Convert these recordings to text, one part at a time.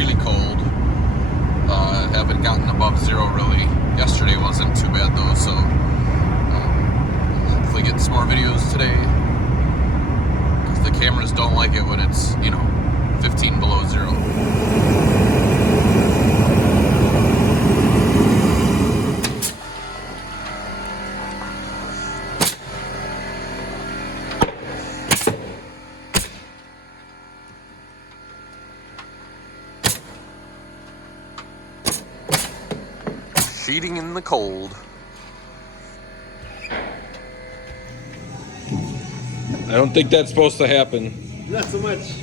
really cold. Haven't gotten above 0 really. Yesterday wasn't too bad though, so hopefully get some more videos today. Because the cameras don't like it when it's, 15 below 0. Sheeting in the cold. I don't think that's supposed to happen. Not so much.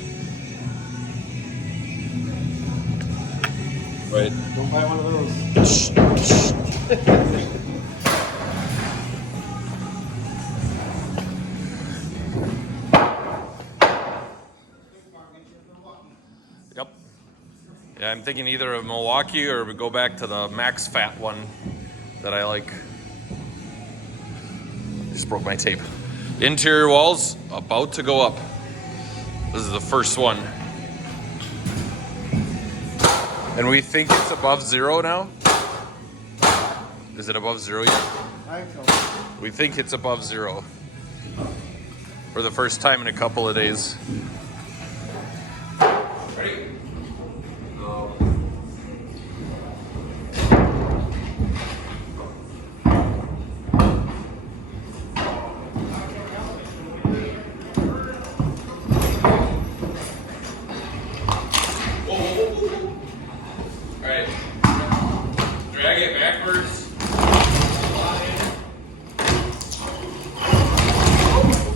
Right. Don't buy one of those. Yep. Yeah, I'm thinking either of Milwaukee or we go back to the Max Fat one that I like. Just broke my tape. Interior walls about to go up. This is the first one. And we think it's above 0 now? Is it above 0 yet? I think so. We think it's above 0. For the first time in a couple of days. Ready? Go. Alright. Drag it backwards.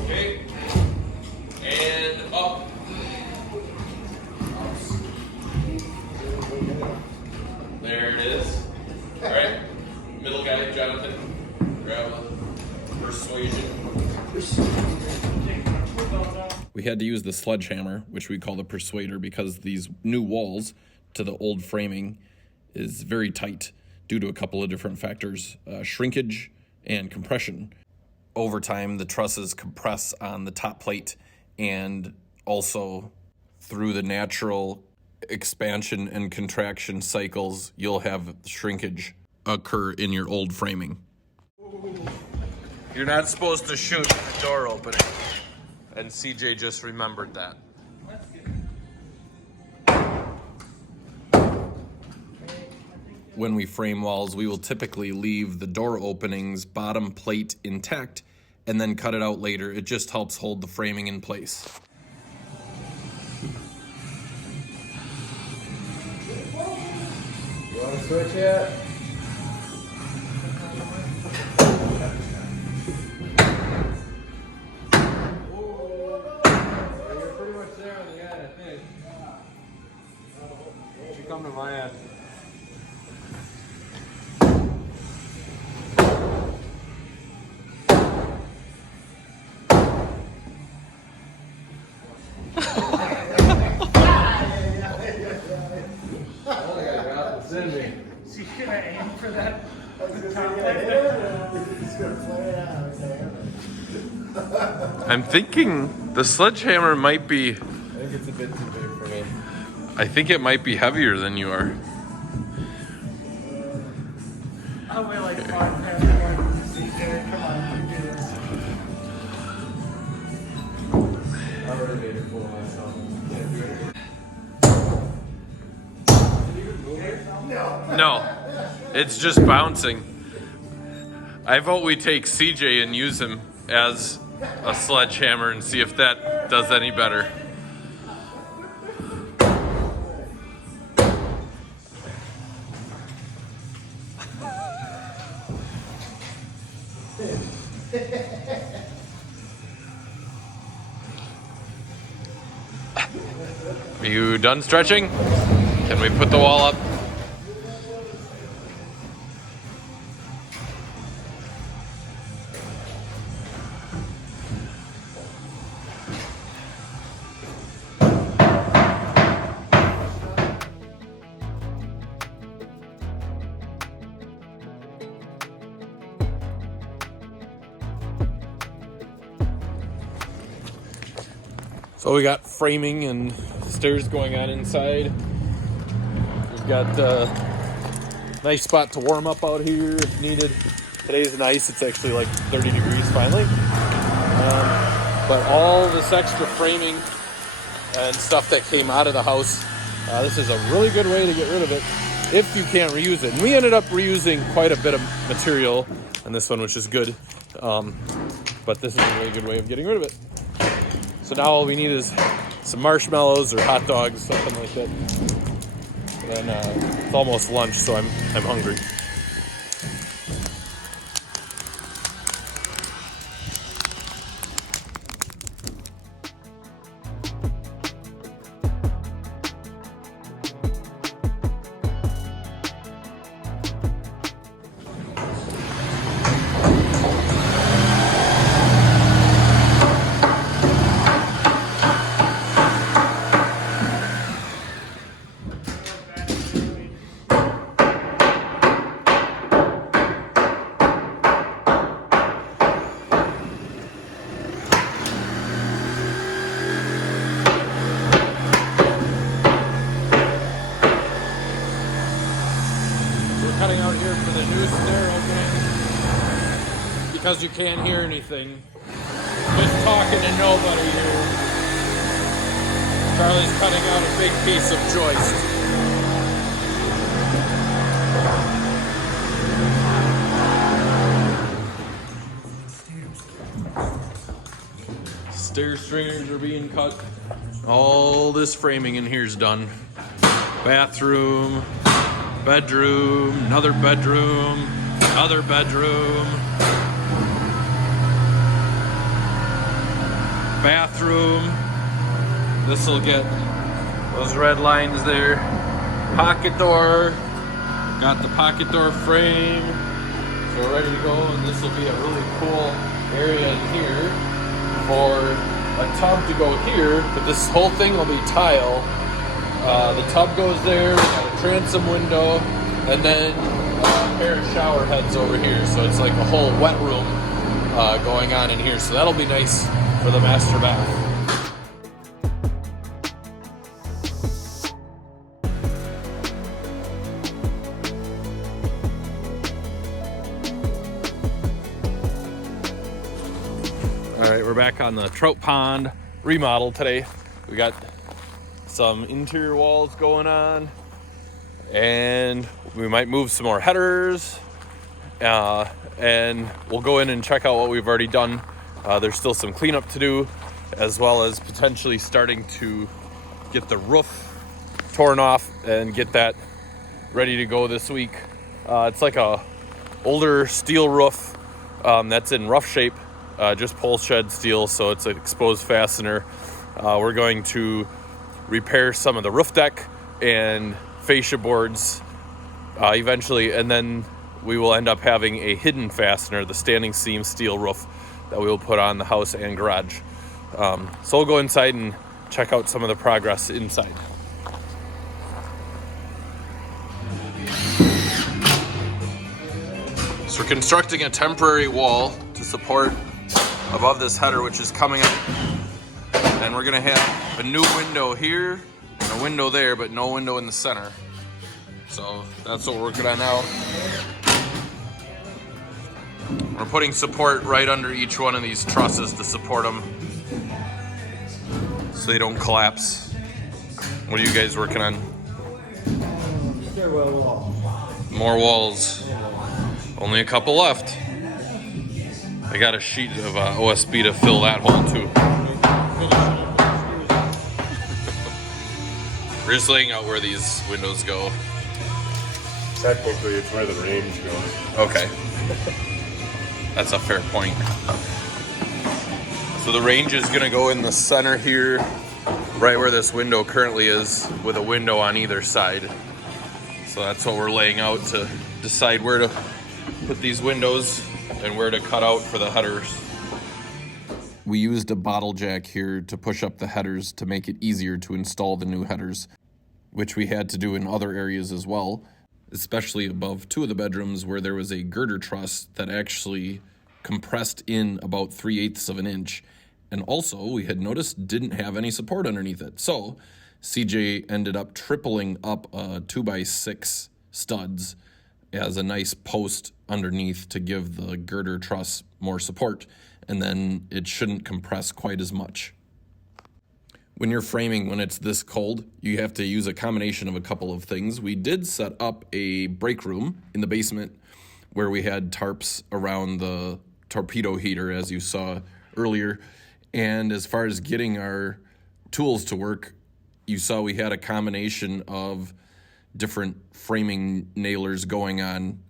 Okay. And up. There it is. Alright. Middle guy, Jonathan. Grab a persuasion. We had to use the sledgehammer, which we call the persuader, because these new walls to the old framing is very tight due to a couple of different factors, shrinkage and compression. Over time, the trusses compress on the top plate, and also through the natural expansion and contraction cycles, you'll have shrinkage occur in your old framing. You're not supposed to shoot the door opening, and CJ just remembered that. When we frame walls, we will typically leave the door opening's bottom plate intact and then cut it out later. It just helps hold the framing in place. You want to switch yet? You're pretty much there on the end, I think. You should come to my end. So you should have aimed for that. I'm thinking the sledgehammer might be, I think it's a bit too big for me. I think it might be heavier than you are. I'll weigh like 5 pounds more than CJ. Come on, you do this. I already made a fool of myself. Can't do it. No, it's just bouncing. I vote we take CJ and use him as a sledgehammer and see if that does any better. Are you done stretching? Can we put the wall up? So we got framing and stairs going on inside. We've got a nice spot to warm up out here if needed. Today's nice. It's actually like 30 degrees finally. But all this extra framing and stuff that came out of the house, this is a really good way to get rid of it if you can't reuse it. And we ended up reusing quite a bit of material in this one, which is good. But this is a really good way of getting rid of it. So now all we need is some marshmallows or hot dogs, something like that. And it's almost lunch, so I'm hungry. Cutting out here for the new stair opening because you can't hear anything. Just talking to nobody here. Charlie's cutting out a big piece of joist. Stair stringers are being cut. All this framing in here is done. Bathroom. Bedroom, another bedroom, other bedroom, bathroom. This will get those red lines there. Pocket door, got the pocket door frame, so we're ready to go. And this will be a really cool area in here for a tub to go here, but this whole thing will be tile. The tub goes there, we got a transom window, and then a pair of shower heads over here. So it's like a whole wet room going on in here. So that'll be nice for the master bath. All right, we're back on the Trout Pond remodel today. We got some interior walls going on, and we might move some more headers, and we'll go in and check out what we've already done. There's still some cleanup to do, as well as potentially starting to get the roof torn off and get that ready to go this week. It's like a older steel roof that's in rough shape, just pole shed steel, so it's an exposed fastener. We're going to repair some of the roof deck and fascia boards eventually, and then we will end up having a hidden fastener, the standing seam steel roof, that we will put on the house and garage. So we'll go inside and check out some of the progress inside. So we're constructing a temporary wall to support above this header, which is coming up. And we're gonna have a new window here and a window there, but no window in the center. So that's what we're working on now. We're putting support right under each one of these trusses to support them so they don't collapse. What are you guys working on? More walls. Only a couple left. I got a sheet of OSB to fill that hole too. We're just laying out where these windows go. Technically, it's where the range goes. Okay. That's a fair point. So the range is gonna go in the center here, right where this window currently is, with a window on either side. So that's what we're laying out to decide where to put these windows and where to cut out for the headers. We used a bottle jack here to push up the headers to make it easier to install the new headers, which we had to do in other areas as well, especially above two of the bedrooms where there was a girder truss that actually compressed in about 3/8 of an inch. And also, we had noticed didn't have any support underneath it. So CJ ended up tripling up a 2x6 studs as a nice post underneath to give the girder truss more support, and then it shouldn't compress quite as much. When you're framing when it's this cold, you have to use a combination of a couple of things. We did set up a break room in the basement where we had tarps around the torpedo heater, as you saw earlier. And as far as getting our tools to work, you saw we had a combination of different framing nailers going on.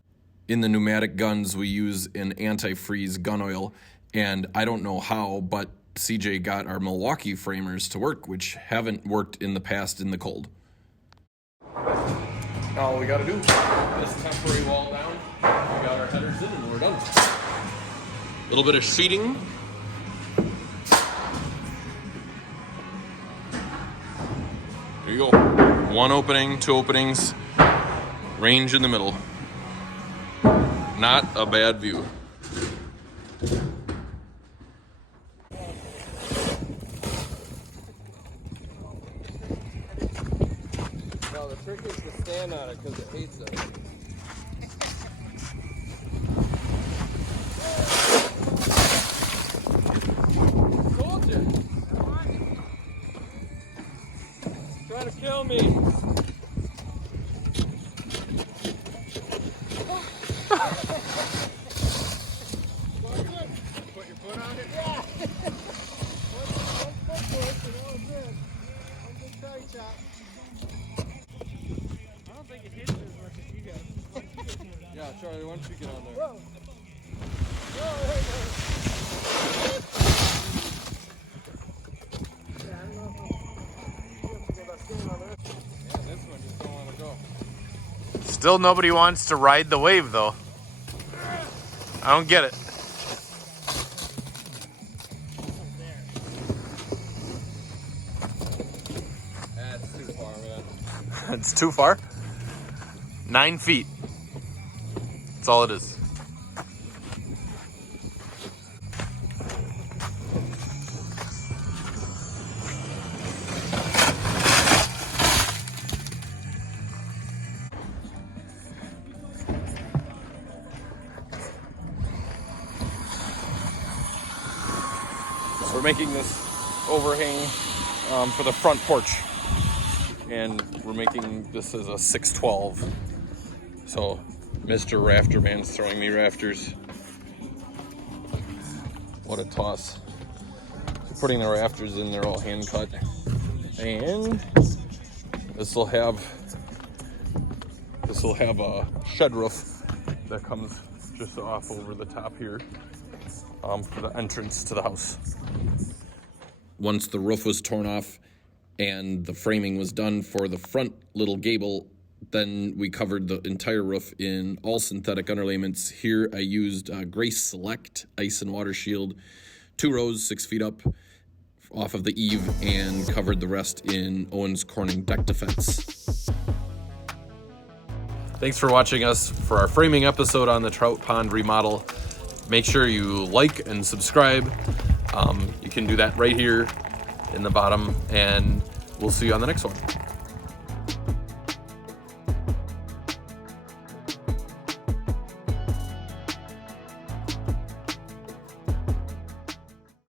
In the pneumatic guns, we use an antifreeze gun oil, and I don't know how, but CJ got our Milwaukee framers to work, which haven't worked in the past in the cold. All we gotta do is this temporary wall down, we got our headers in, and we're done. A little bit of sheeting. There you go. One opening, two openings, range in the middle. Not a bad view. No, the trick is to stand on it because it hates it. Told you. Trying to kill me. Put your foot on it? Yeah. One foot push and that was it. One big belly chop. I don't think it hits as much as you guys. Yeah, Charlie, why don't you get on there? Whoa. Whoa, there you go. Yeah, I don't know if you have to go back standing on there. Yeah, this one just don't want to go. Still nobody wants to ride the wave though. I don't get it. That's too far, man. It's too far. 9 feet. That's all it is. We're making this overhang for the front porch, and we're making this as a 612. So Mr. Rafterman's throwing me rafters. What a toss. Putting the rafters in, they're all hand cut. And this will have a shed roof that comes just off over the top here for the entrance to the house. Once the roof was torn off and the framing was done for the front little gable, then we covered the entire roof in all synthetic underlayments. Here I used Grace Select Ice and Water Shield, 2 rows, 6 feet up off of the eave, and covered the rest in Owens Corning Deck Defense. Thanks for watching us for our framing episode on the Trout Pond remodel. Make sure you like and subscribe. You can do that right here in the bottom, and we'll see you on the next one.